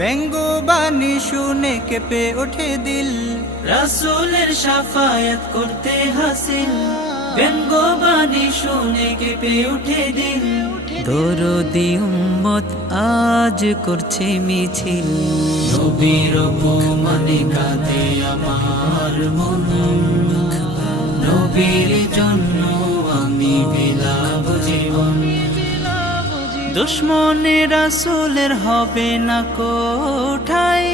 ব্যঙ্গবাণী শুনে কেঁপে ওঠে দিল, রাসূলের শাফায়াত করতে হাসিল, ব্যঙ্গবাণী শুনে কেঁপে ওঠে দিল। দরদি উম্মত আজ করছে মিছিল, নবীর অপমানে কাঁদে আমার মন, নবীর জন্য আমি বিলাপ জীবন। দুশ্মনে রাসূলের হবে না কোঠাই,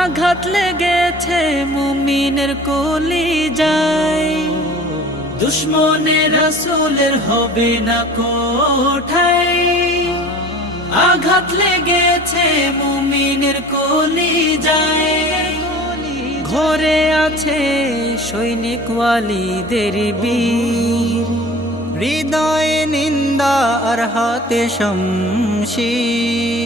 আঘাত লেগেছে মুমিনের কলিজায়। দুশ্মনে রাসূলের হবে না কোঠায়, আঘাত লেগেছে মুমিনের কলিজায়। ঘরে আছে সৈনিক ওয়ালিদের বীর, হৃদয়ে নিন্দা আর হাতে শমশির।